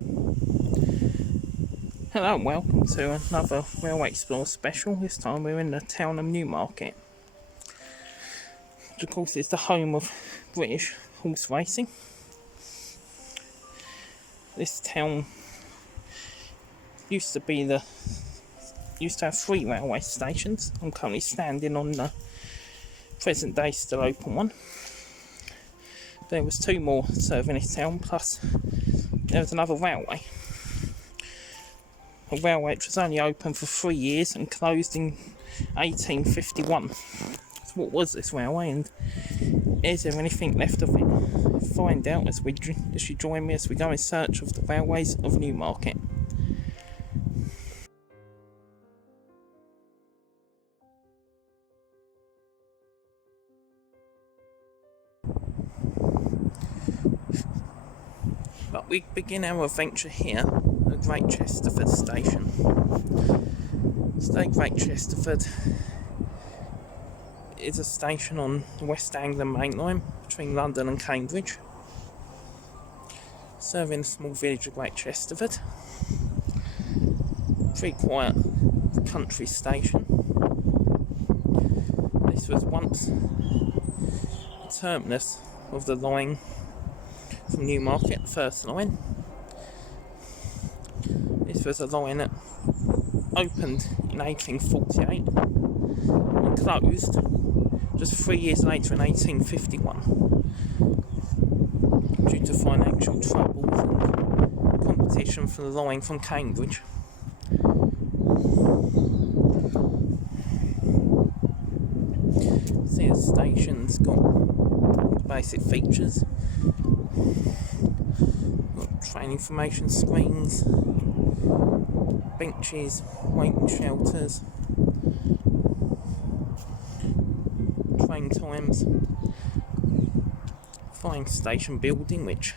Hello and welcome to another Railway Explore special. This time we're in the town of Newmarket, which of course is the home of British horse racing. This town used to have 3 railway stations. I'm currently standing on the present day still open one. There was 2 more serving this town, plus there was another railway. A railway which was only open for 3 years and closed in 1851. So what was this railway, and is there anything left of it? Find out as you join me as we go in search of the railways of Newmarket. But we begin our adventure here at Great Chesterford Station. Great Chesterford is a station on the West Anglia main line between London and Cambridge, serving the small village of Great Chesterford. Pretty quiet country station. This was once the terminus of the line from Newmarket, the first line. This was a line that opened in 1848 and closed just 3 years later in 1851 due to financial troubles and competition for the line from Cambridge. See, the station's got basic features. Got train information screens, benches, waiting shelters, train times, flying station building which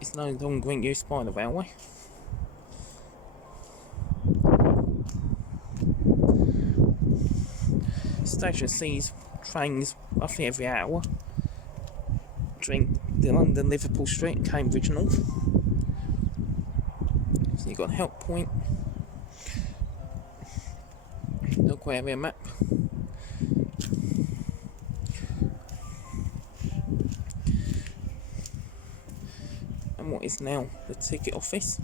is no longer in use by the railway. The station sees trains roughly every hour between the London, Liverpool Street and Cambridge North. So you've got a help point, local area map, and what is now the ticket office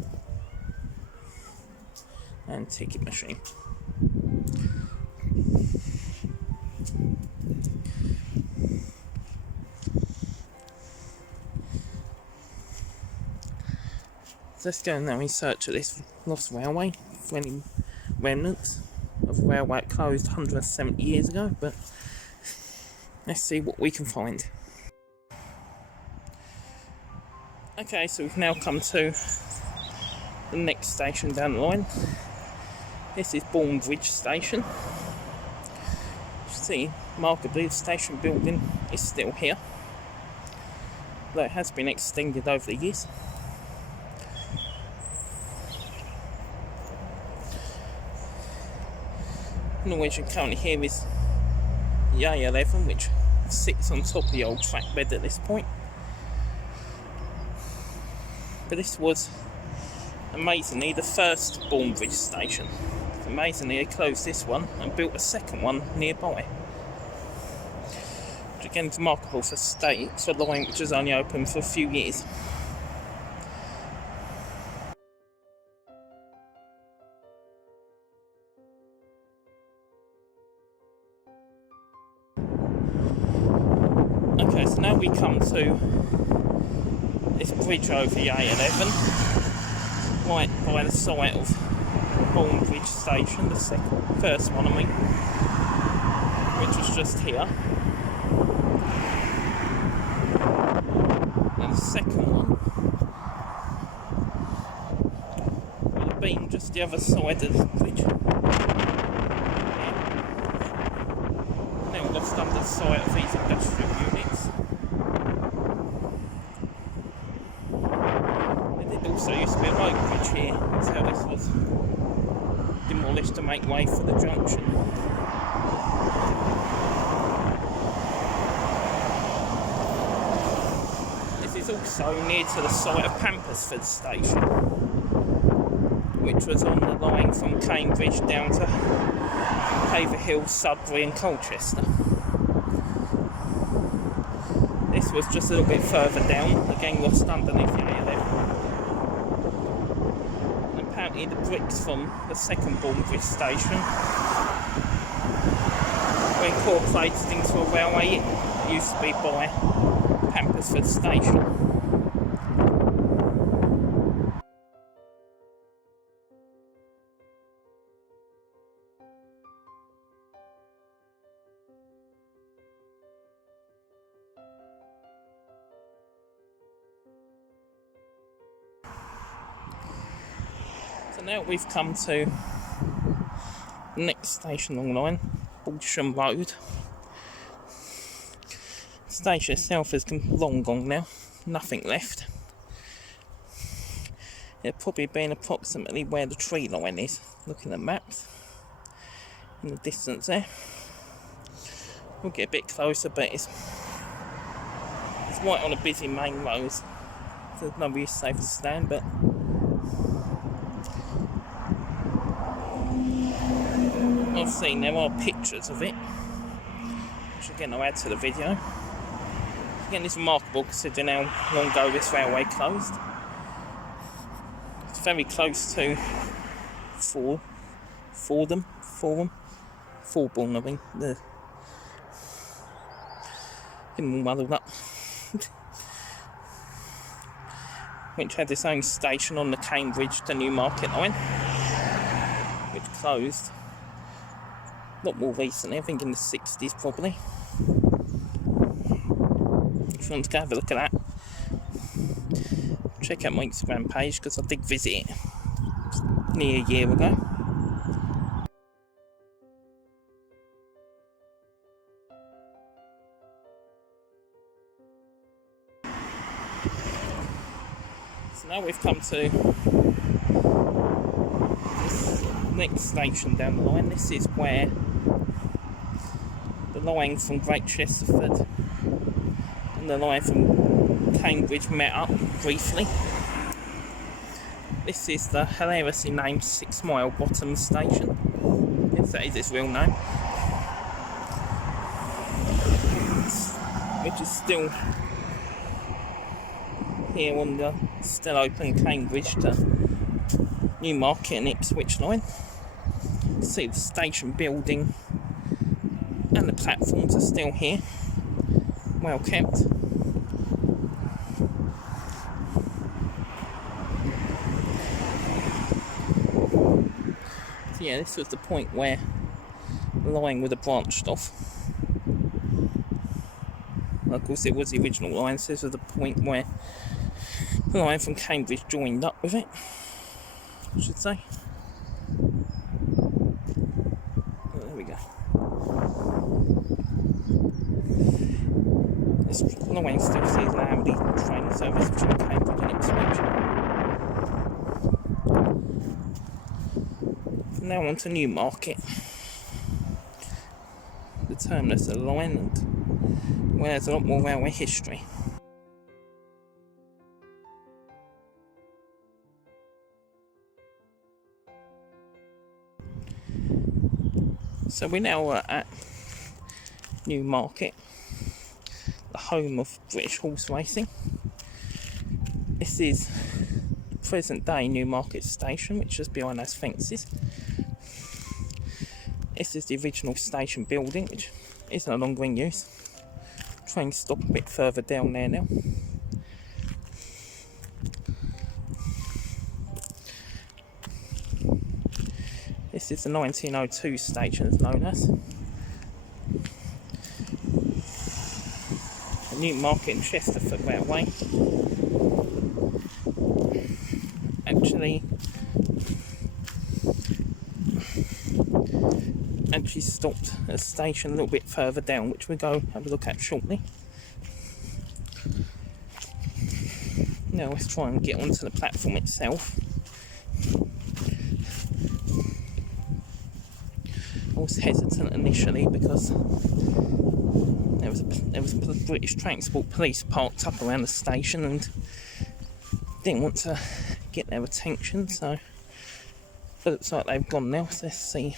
and ticket machine. So let's go now in search of this lost railway for any remnants of a railway that closed 170 years ago, but let's see what we can find. Okay, so we've now come to the next station down the line. This is Bournbridge Station. You see, remarkably, the station building is still here, though it has been extended over the years. The Norwegian currently here is the A11, which sits on top of the old track bed at this point. But this was, amazingly, the first Bournbridge station. Amazingly, they closed this one and built a second one nearby. Which again is remarkable for a line which was only open for a few years. Okay, so now we come to this bridge over the A11, right by the site of Bournbridge Station, the first one which was just here. And the second one would have been just the other side of the bridge. Now lost under the site of these industrial units. Also used to be a road bridge here until this was demolished to make way for the junction. also near to the site of Pampersford Station, which was on the line from Cambridge down to Haverhill, Sudbury and Colchester. This was just a little bit further down, again lost underneath the A11. And apparently the bricks from the second Bournbridge station were incorporated into a railway. It used to be by Pampersford Station. So now we've come to the next station along the line, Bournbridge Road. The station itself is long gone now, nothing left. It'll probably been approximately where the tree line is, looking at maps, in the distance there. We'll get a bit closer, but it's right on a busy main road, so there's no really safe to stand, but I've seen there are pictures of it, which again I'll add to the video. Again, it's remarkable considering how long ago this railway closed. It's very close to Fordham, I mean, getting all muddled up. Which had its own station on the Cambridge to Newmarket line, which closed a lot more recently, I think in the 60s probably. If you want to go have a look at that, check out my Instagram page because I did visit it near a year ago. So now we've come to this next station down the line. This is where the line from Great Chesterford and the line from Cambridge met up briefly. This is the hilariously named 6 Mile Bottom Station. Yes, that is its real name. Which is still here on the still open Cambridge to Newmarket and Ipswich line. You can see the station building and the platforms are still here, well kept. So yeah, this was the point where the line would have branched off. Well, of course it was the original line, so this was the point where the line from Cambridge joined up with it, I should say. There we go. This line still sees Lamley train service between Cambridge and Ipswich. Now on to Newmarket, the terminus of the line, and where there's a lot more railway history. So we now are at Newmarket, the home of British horse racing. This is the present day Newmarket Station, which is behind those fences. This is the original station building, which is no longer in use. Trains stop a bit further down there now. This is the 1902 station, as known as. The Newmarket and Chesterford Railway actually stopped at a station a little bit further down, which we'll go have a look at shortly. Now let's try and get onto the platform itself. I was hesitant initially because there there was British Transport Police parked up around the station and didn't want to get their attention, so it looks like they've gone now. So let's see.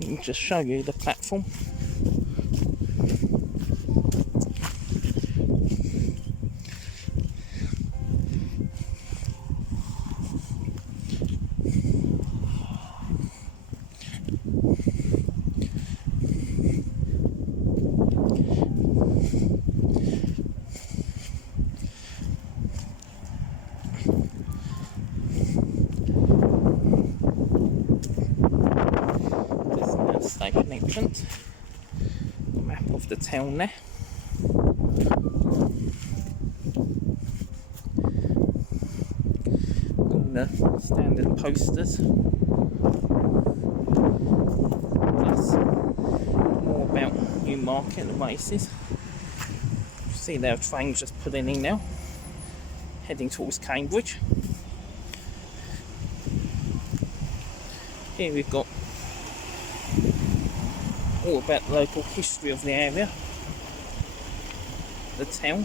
Let me just show you the platform. Station entrance, map of the town there. All the standard posters, plus more about Newmarket and the races. You see there are trains just putting in now, heading towards Cambridge. Here we've got all about the local history of the area, the town.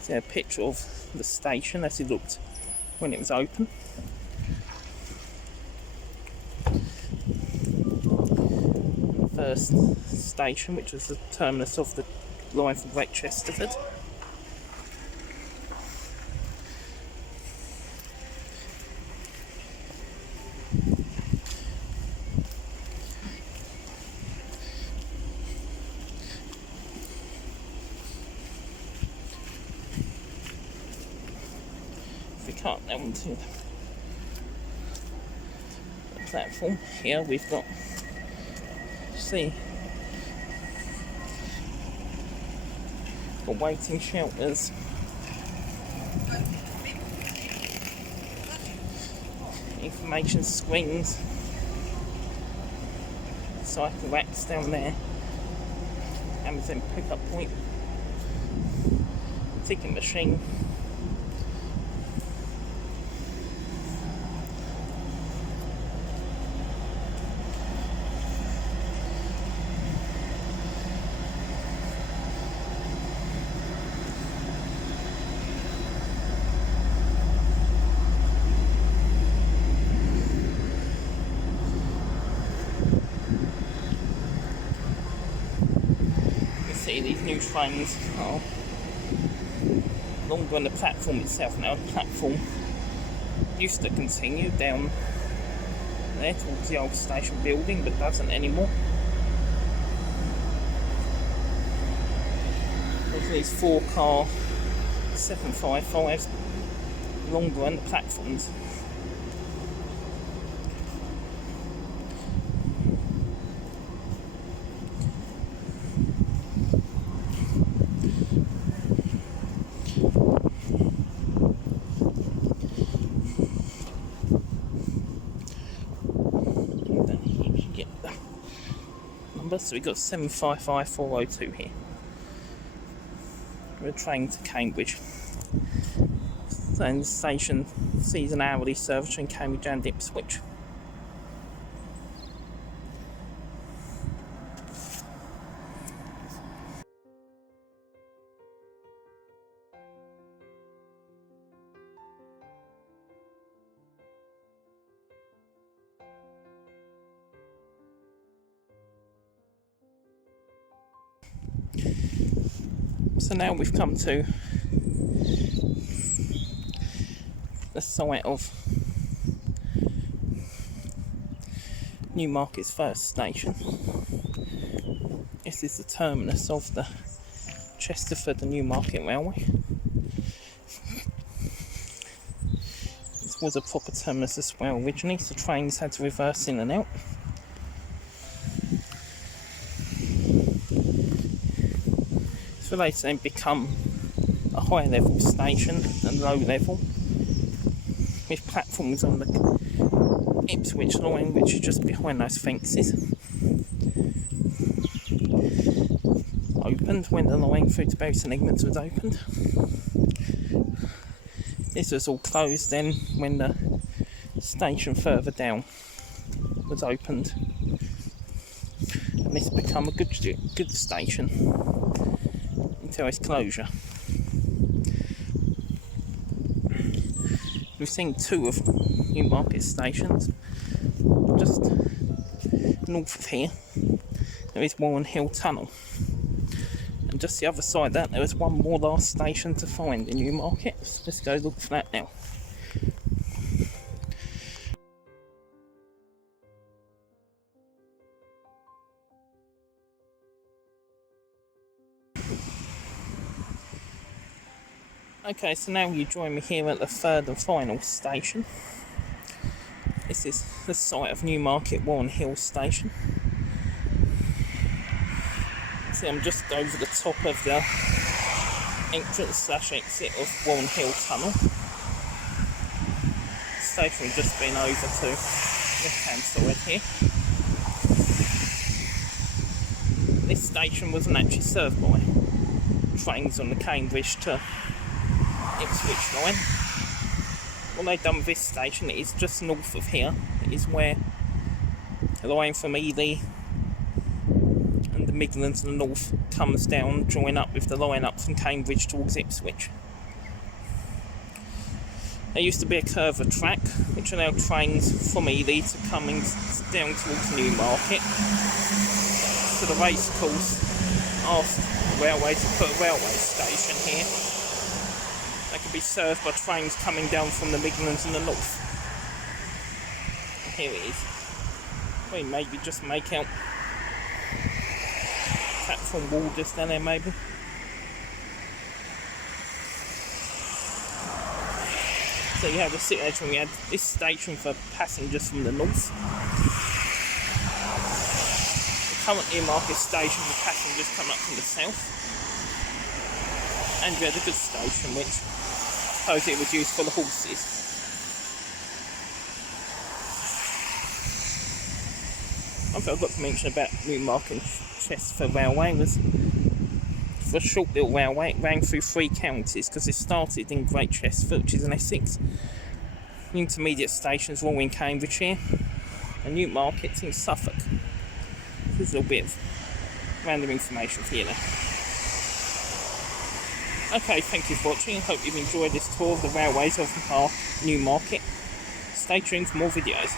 See a picture of the station as it looked when it was open. First station, which was the terminus of the line from Great Chesterford. We can't now onto the platform. Here we've got, see, got waiting shelters, information screens, cycle racks down there, Amazon pickup point, ticket machine. See, these new trains are longer than the platform itself now. The platform used to continue down there towards the old station building, but doesn't anymore. There's these 4-car 755s longer than the platforms. So we've got 755402 here. We're train to Cambridge. So the station sees an hourly service between Cambridge and Ipswich. So now we've come to the site of Newmarket's first station. This is the terminus of the Chesterford and Newmarket Railway. This was a proper terminus as well originally, so trains had to reverse in and out. It's later then become a high level station and low level, with platforms on the Ipswich line, which is just behind those fences. Opened when the line through to Bury St Edmunds was opened. This was all closed then when the station further down was opened, and this become a good station until its closure. We've seen two of Newmarket stations. Just north of here there is Warren Hill Tunnel, and just the other side of that there is one more last station to find in Newmarket. So let's go look for that now. Okay, so now you join me here at the third and final station. This is the site of Newmarket Warren Hill Station. See, I'm just over the top of the entrance/exit of Warren Hill Tunnel. The station has just been over to left-hand side here. This station wasn't actually served by trains on the Cambridge to Ipswich line. What they've done with this station is just north of here. It is where the line from Ely and the Midlands and the north comes down, join up with the line up from Cambridge towards Ipswich. There used to be a curved track which allowed trains from Ely to come down towards Newmarket. So the race course asked the railway to put a railway station here. They could be served by trains coming down from the Midlands and the north. And here it is. We maybe just make out platform wall just down there maybe. So you have the situation, we had this station for passengers from the north. The current Newmarket station for passengers come up from the south. And we had a good station which supposedly it was used for the horses. I forgot to mention about Newmarket and Chesterford Railway. It was for a short little railway. It ran through 3 counties because it started in Great Chesterford, which is in Essex. The intermediate stations were all in Cambridgeshire, and Newmarket's in Suffolk. There's a little bit of random information for you there. Okay, thank you for watching. I hope you've enjoyed this tour of the railways of Newmarket. Stay tuned for more videos.